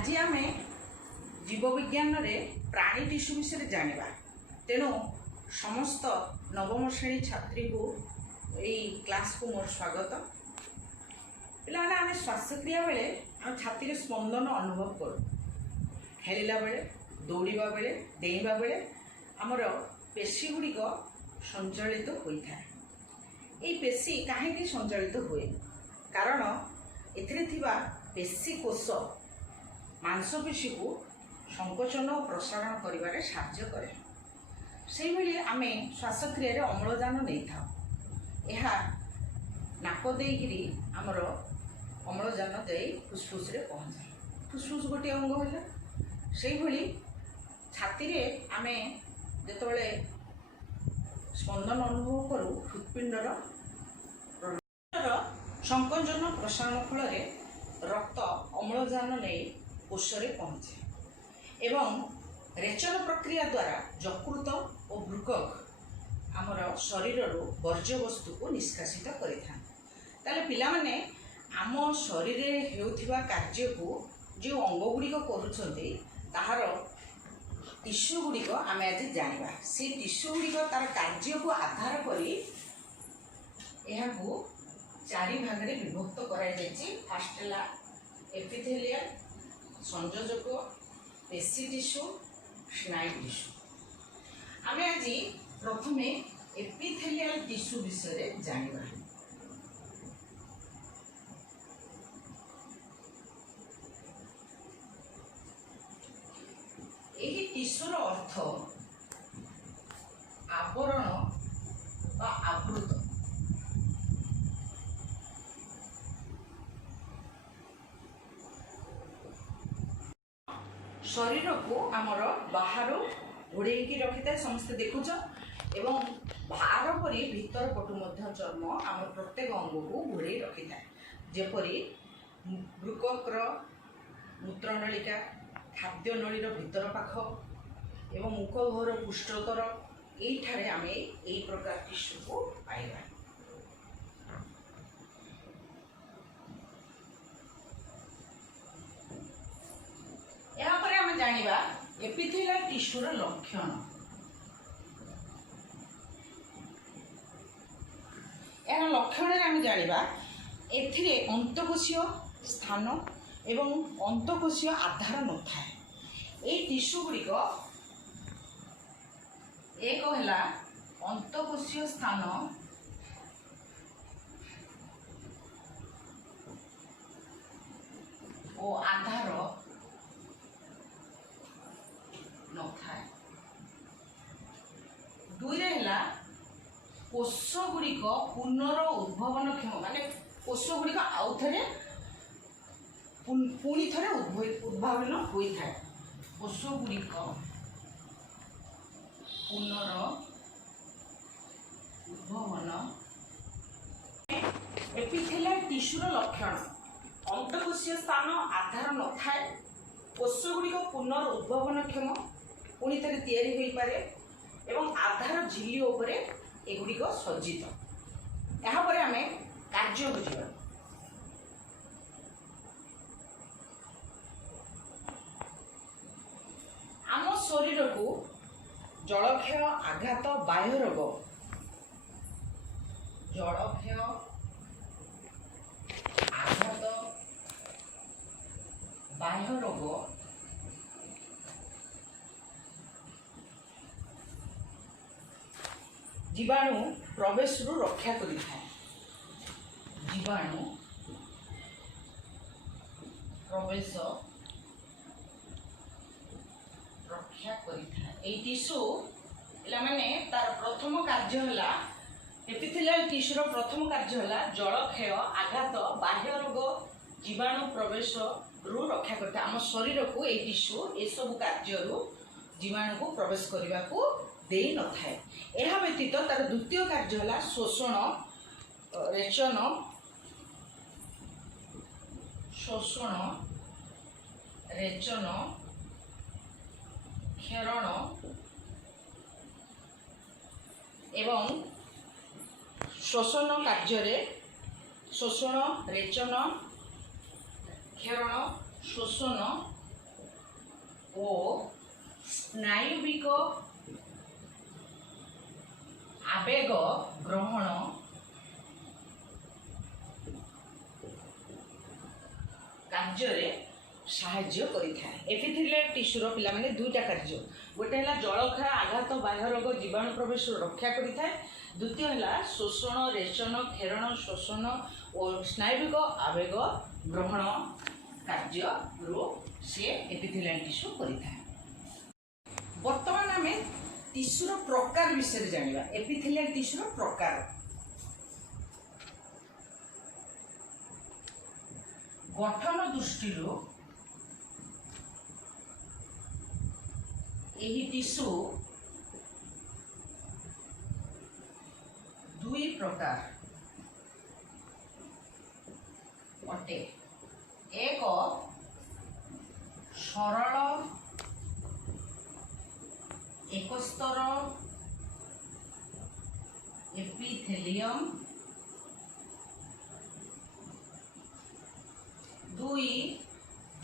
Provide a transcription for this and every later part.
आज आम जीवविज्ञान रे प्राणी टिश्यू विषय जाना तेणु समस्त नवम श्रेणी छात्री को यही क्लास को मोर स्वागत। पिला आम श्वासक्रिया बेले आम छाती स्पंदन अनुभव करूँ खेलला बेले दौड़ा बेले डेइबा बेले आमर पेशी गुड़िक संचालित होता है। ये पेशी कहीं संचालित हुए कारण एथिरे थिबा पेशी कोष मांसपेशी को संकोचन और प्रसारण करिबारे साहाय्य करे। से भली आमे श्वासक्रिया रे अम्लजान नहीं था यह नाक देगिरी आमर अम्लजान दे फुसफुस रे पहुँचे। फुसफुस गोटे अंग है से भली छाती रे आमे जेतबेले स्पंदन अनुभव करूँ हृत्पिंडर संकोचन प्रसारण फल रक्त अम्लजान नहीं कोष रे पहुँचे एवं रेचन प्रक्रिया द्वारा यकृत और वृकक आमर शरीर वर्ज्य वस्तु को निष्कासित करें। पिला माने आम शरीर होउथिबा कार्य को जो अंग गुड़िक करुछंती ताहार टिश्यू गुड़िक आम आज जानिबा। से टिश्यू गुड़िक तार कार्य को आधार करी यह चारि भाग में विभक्त कराई जायछि। फर्स्ट है एपिथेलियल संयोजक पेशी टिश्यू स्नायु टिश्यू। आम आज प्रथम एपिथेलियल टिश्यू विषय जानिबा। यही टिश्यूर अर्थ आवरण बा आवृत। शरीर को आमर बाहर घोड़े रखी था समस्ते देखुच एवं बाहर परी भीतर पटु मध्य चर्म आम प्रत्येक अंग को घोड़े रखी था जेपरी वृकक मूत्रनलिका खाद्य नलीर भीतर पाख एवं मुखगहर पृष्ठतर ये आम यही प्रकार टिश्यू को पाइबा। जानिबा एपिथेलियल टिश्यूर लक्षण। यार लक्षण आम जानिबा एथिरे अंतकोशीय स्थान एवं अंतकोशीय आधार न थाए। ए टिश्यू गुड़िक एक है अंतकोशीय स्थान और आधार दुईरे कोष गुड़िक पुनर उद्भावन क्षम माने कोष गुड़िक आउ थे पुणी थे उद्भावन होता है। कोष गुड़िक पुनर उद्भावन एपिथेलियल टिश्यूर लक्षण अंतकोशीय स्थान आधार न थाए। कोष गुड़िक पुनर उद्भावन क्षम पुणी थे तैयारी हो पारे एवं आधार झिल्ली उपरे एगुड़िक सज्जित। यापर आम कार्य बुझा। आम शरीर को जलक्षय आघात बाह्य रोग जलक्षय आघात बाह्य रोग जीवाणु प्रवेश रु रक्षा करि थाए। जीवाणु प्रवेश रक्षा करि थाए। ए टिश्यू एला माने तार प्रथम कार्य हला एपिथेलियल टिश्यूर प्रथम कार्य हला जलक्षय आघात बाह्य रोग जीवाणु प्रवेश रु रक्षा करता। आम शरीर को ए टिश्यू ए सब कार्य रु जीवाणु को प्रवेश करने को दे न थाए। यह व्यतीत तार द्वितीय कार्य है शोषण रेचन शोषण रेचन क्षरण एवं शोषण कार्य शोषण रेचन क्षरण शोषण ଓ ସ୍ନାୟୁବିକ ଆବେଗ ଗ୍ରହଣ କାର୍ଯ୍ୟରେ ସାହାଯ୍ୟ କରିଥାଏ। ଏପିଥେଲିଆଲ ଟିସ୍ୟୁର ପିଲାମାନେ ଦୁଇଟା କାର୍ଯ୍ୟ, ଗୋଟେ ହେଲା ଜଳଖା ଆଘାତ ବାହ୍ୟ ରୋଗ ଜୀବାଣୁ ପ୍ରବେଶରୁ ରକ୍ଷା କରିଥାଏ, ଦ୍ୱିତୀୟ ହେଲା ଶୋଷଣ ରେଚନ କ୍ଷେରଣ ଶୋଷଣ ଓ ସ୍ନାୟୁବିକ ଆବେଗ ଗ୍ରହଣ କାର୍ଯ୍ୟରୁ ସେ ଏପିଥେଲିଆଲ ଟିସ୍ୟୁ କରିଥାଏ। ବର୍ତ୍ତମାନ ଆମେ ଟିସ୍ୟୁର ପ୍ରକାର ବିଷୟରେ ଜାଣିବା। ଏପିଥେଲିଆଲ ଟିସ୍ୟୁର ପ୍ରକାର। ଗଠନ ଦୃଷ୍ଟିରୁ ଏହି ଟିସ୍ୟୁ ଦୁଇ ପ୍ରକାର ଅଟେ। ଏକ ସରଳ एकस्तर एपिथेलियम, दुई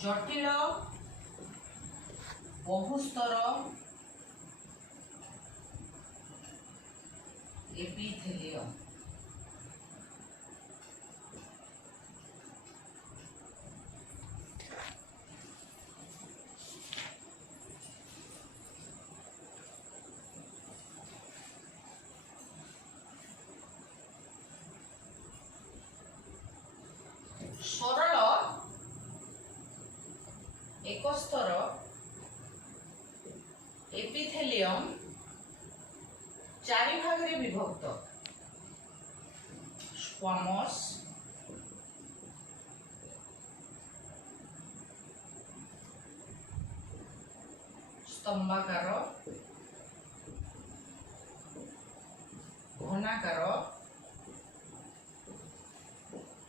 जटिल बहुस्तर एपिथेलियम। सरल एकस्तर एपिथेलियम चारि भाग रे विभक्त। स्क्वामस, स्तंभाकार, घनाकार,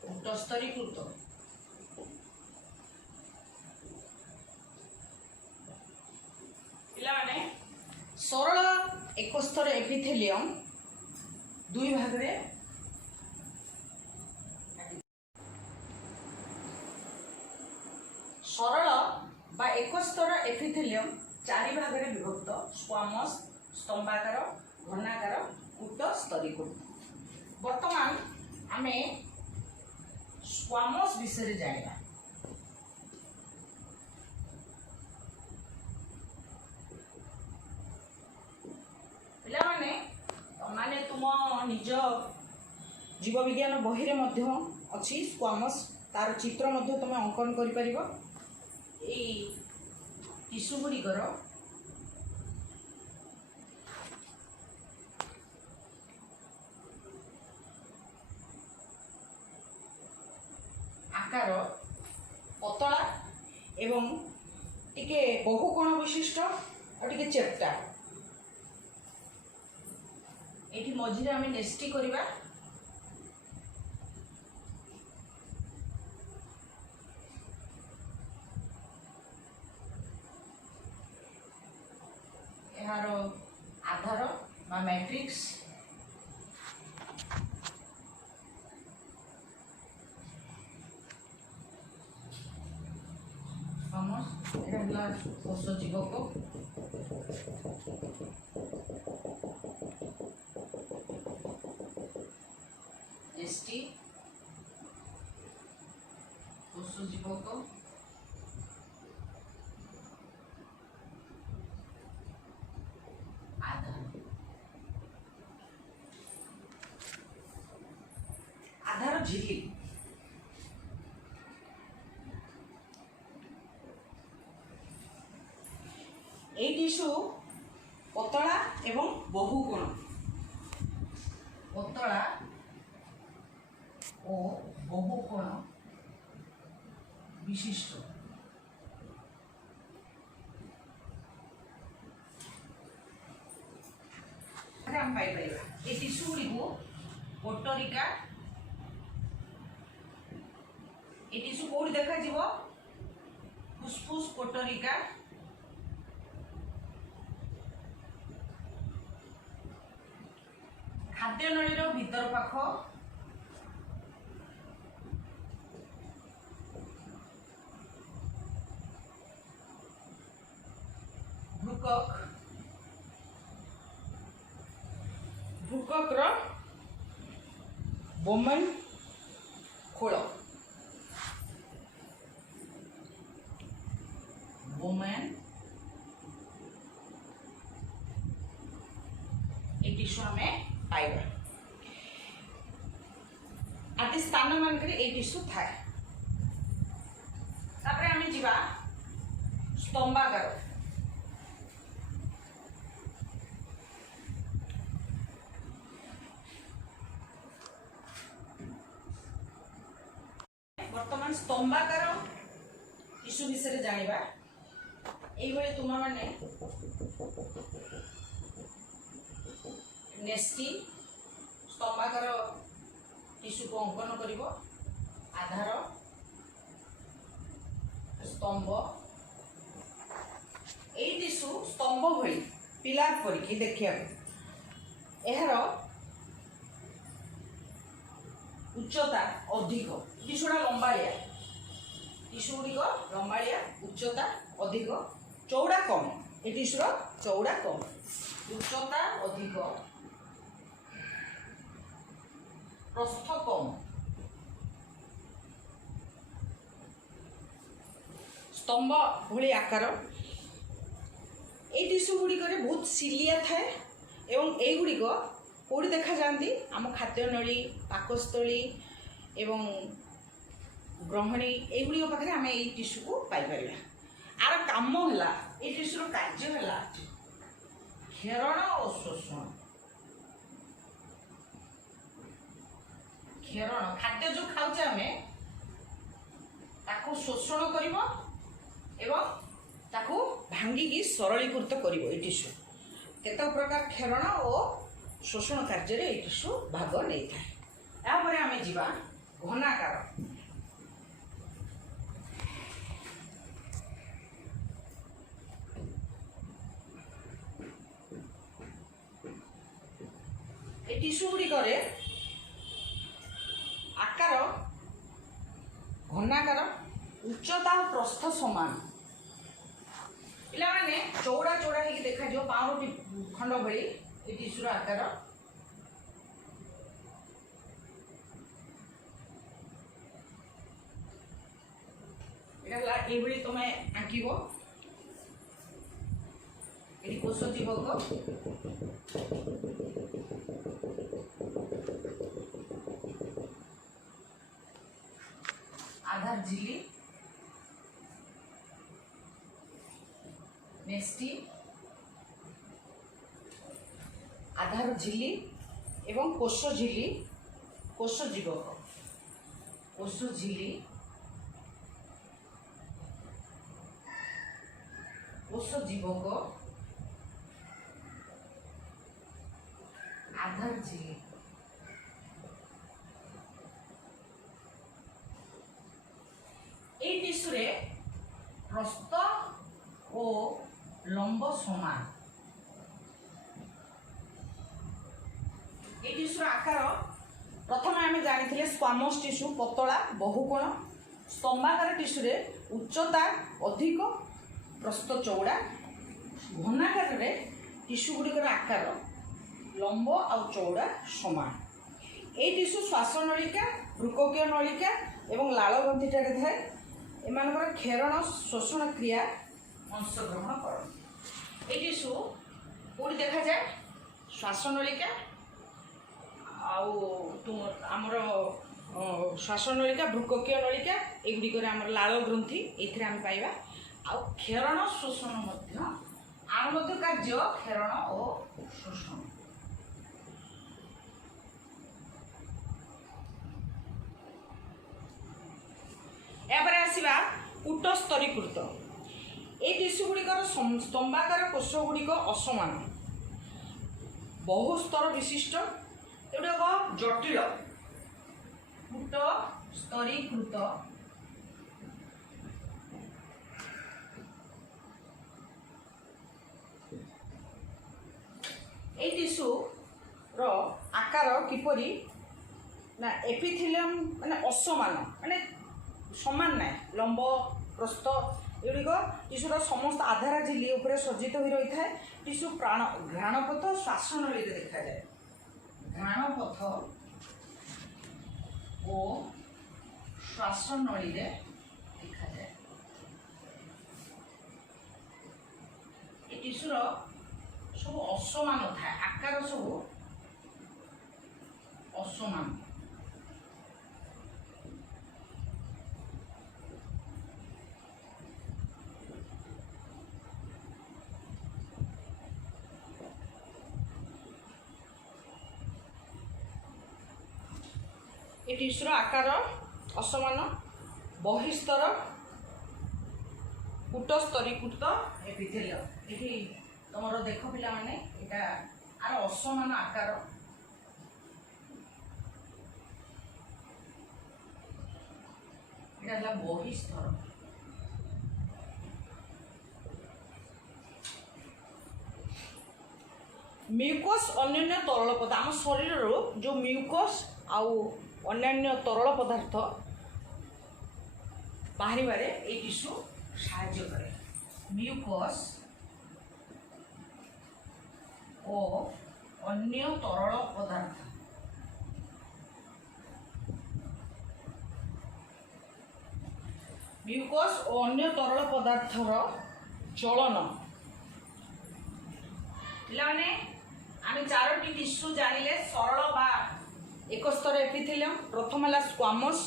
कूटस्थरीकृत। पिलाने सरल एकस्तर एपिथेलियम दुई भाग रे सरल बा एकस्तर एपिथेलियम चारि भाग रे विभक्त। स्क्वामस, स्तंभाकार, घनाकार, कूटस्थरीकृत। वर्तमान आमे स्क्वामस विषय जानिबा। पिलाने माने तुम निज जीव विज्ञान बही रे मध्य अछि स्क्वामस, तार चित्र मध्य तुम अंकन करि परिबो। एई टिश्यू गुड़िकर आकार पतला एवं टिके बहुकोण विशिष्ट और टिके चेप्टा। एठी मझिरे आमे नेस्टी करिबा। एहार आधार बा मैट्रिक्स कोष जीवक एसटी कोष जीवक आधार झिल्ली। এই টিস্যু পতলা এবং বহুকোণ, পতলা ও বহুকোণ বিশিষ্ট। আমি পাইপারিবা এই টিস্যু গুড়িକୁ কোটরিকা। এই টিস্যু কোটি দেখাଯିବ ফুসফুস কোটরিকা, खाद्य नळीर भीतर पाख, ଭୃକକର ବୋମେନ୍ ଖୋଳ ଏ ଟିସୁ ଆମେ ପାଇବା आदि स्थान मानक टिश्यू थाए तापरे आमे जिबा स्तंभागार वर्तमान स्तंभागार टिश्यू विषय जानिबा एई भली तुमा माने नेस्टी स्तंभागार टिश्यू को अंकन करिवो आधार स्तंभ एई टिश्यू स्तंभ भली पिलार परिकी देखिया एहार उच्चता अधिक टिश्यूटा लंबाड़िया टिश्यू गुड़िक लंबाड़िया उच्चता अधिक चौड़ा कम ए टिश्यूर चौड़ा कम उच्चता अधिक प्रस्थ कम स्तंभ भली आकार ए टिश्यू गुड़िक बहुत सिलिया थाए एवं ए गुड़िक कौटी देखा जाती आम खाद्य नली पाकस्थली एवं ग्रहणी एगुड़ी पाखे आम ये टिश्यू को पाइपर आर काम है ये टिश्यूर कार्य है घेरण और शोषण घेरण खाद्य जो खाऊचे आमे ताको शोषण करिवो एवं ताको भांगिकी सरलीकृत करिवो ए टिश्यू केते प्रकार घेरण और शोषण कार्य रे ए टिश्यू भाग नै थाए या परे आमे जिबा घनाकार ए टिश्यू गुडी करे आकार घनाकार उच्चता और प्रस्थ समान पे चौड़ा चौड़ा हो देखा जो पाउरोटी खंड भली ये टिश्यूर आकार ये तुम आंकब ये कोष जीवक आधार झिल्ली नेस्टी आधार झिल्ली एवं कोष झिल्ली कोष जीवक कोष झिल्ली कोष जीवक आधार झिल्ली এই টিস্যুরে প্রস্থ ও লম্ব সমান এই টিস্যুর আকার প্রথমে আমি জানিলে স্কোয়ামস টিস্যু পতলা বহুকোণ স্তম্ভাকার টিস্যুরে উচ্চতা অধিক প্রস্থ চৌড়া ঘনাকারে টিস্যু গুড়িকর আকার লম্ব আর চৌড়া সমান এই টিস্যু শ্বাসনলিকা বৃককীয় নলিকা এবং লাল গ্রন্থিটারে থাকে एमानकर घेरण शोषण क्रिया अंशग्रहण कर टिश्यू कौटी देखा जाए श्वासनलिका आमर श्वासनलिका बृककीय नलिका एगुड़िक आमर लाल ग्रंथि ये आम पाइबा आ घेरण शोषण आम कार्य घेरण और शोषण आसवा कूटस्तरीकृत ए टिश्यू गुड़िकर स्तंभाकार कोष गुड़िक असमान बहुस्तर विशिष्ट एगुड़ाक जटिल कूटस्तरीकृत ए टिश्यू रो आकार किपरि ना एपिथेलियम माने असमान माने समान ना लंब प्रस्थ एगुड़िक टिश्यूर समस्त आधार झिल्ली उपरे सज्जित हो रही है। टिश्यू प्राण घ्राणपथ श्वासनली देखा जाए। घ्राणपथ और श्वासनली देखा जाए। ये टिश्यूर सब असमान था आकार सब असमान। ये टिश्यूर आकार असमान बहिस्तर कूटस्तरीकृत एपिथेलियम। ये तुम देख पिला माने यार असमान आकार ये बहिस्तर। म्यूकस अन्य तरल पदार्थ आम शरीर जो म्यूकस आउ अन्य तरल पदार्थ बाहर टिश्यू साहाय्य करे। म्यूकस और अन्य तरल पदार्थ म्यूकस और अन्य तरल पदार्थर चलन पे आम चारोटी टिश्यू जानिले सरल बा एक स्तर एपिथेलियम। प्रथम है स्क्वामस,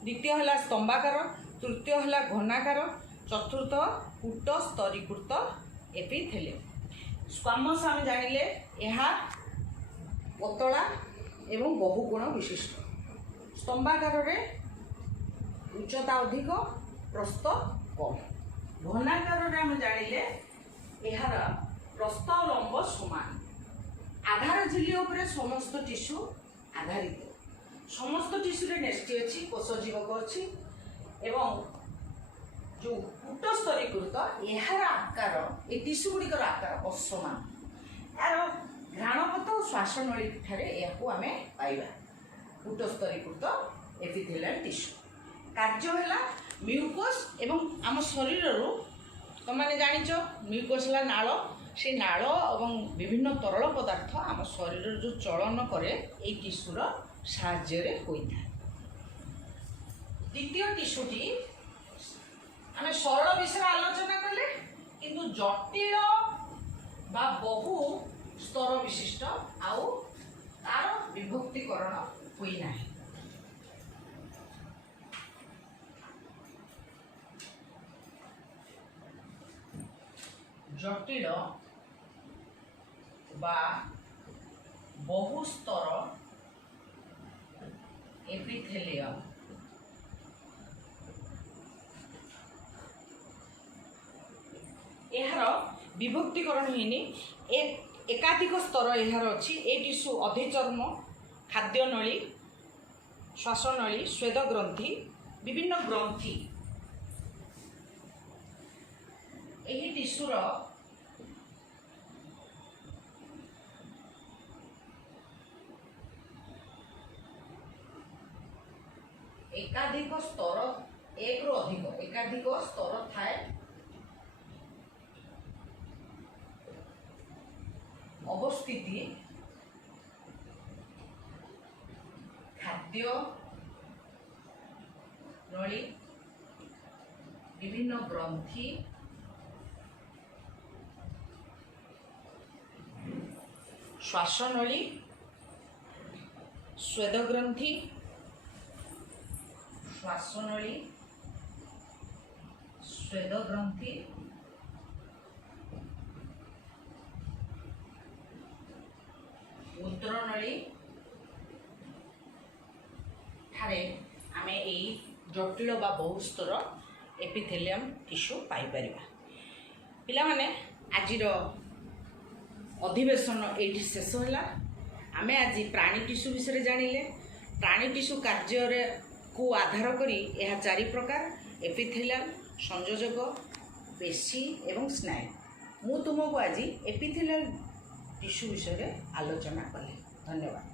द्वितीय है स्तंभाकार, तृतीय है घनाकार, चतुर्थ कूट स्तरीकृत एपिथेलियम। स्क्वामस आम जानिले यह पतला एवं बहुगुण विशिष्ट। स्तंभाकार उच्चता अधिक प्रस्थ कम। घनाकार आम जानिले यार प्रस्थ और लंब समान। आधार झिल्ली उपरे समस्त टिश्यू आधारित। समस्त टिश्यू नेस्टी अच्छी कोषजीवक अच्छी एवं जो कूट स्तरीकृत यार आकार ये टिश्यू गुड़िकर आकार असमान। यार घ्राणपथ और श्वासनली ठारे याकू आम पाइबा कूट स्तरीकृत एपिथेलियल टिश्यू। कार्य है म्यूकस एवं आम शरीर तुमने जानिच म्यूकस है नाल से नाल और विभिन्न तरल पदार्थ आम शरीर जो चलन करे ये टिश्यूर साहाय्य होता है। द्वितीय टिश्यूटी आम सरल विषय आलोचना कले किंतु जटिल बा बहु स्तर विशिष्ट आउ तार विभक्तिकरण हुई ना। जटिल बा बहुस्तर एपिथेलियम यार विभक्तिकरण होनी। एकाधिक स्तर यार अच्छी। ए टिश्यू अधिचर्म, खाद्य नली, श्वासनली, स्वेद ग्रंथि, विभिन्न ग्रंथि यही टिश्यूर एकाधिक स्तर एक रु अधिक एकाधिक स्तर थाए। अवस्थिति खाद्य नली, विभिन्न ग्रंथि, श्वासनली, स्वेद ग्रंथि, श्वासनली, स्वेद ग्रंथि, मूत्रनली ठारे आमे एई जटिल बा बहुस्तर एपिथेलियम टिश्यू पाई परिबा। पिला माने आजिर अधिवेशन ये शेष है। आमे आज प्राणी टिश्यू विषय जानिले। प्राणी टिश्यू कार्य को आधार करी यह चारि प्रकार एपिथेलियम, संयोजक, पेशी एवं स्नायु। मु तुमको आज एपिथेलियल टिश्यू विषय आलोचना कली। धन्यवाद।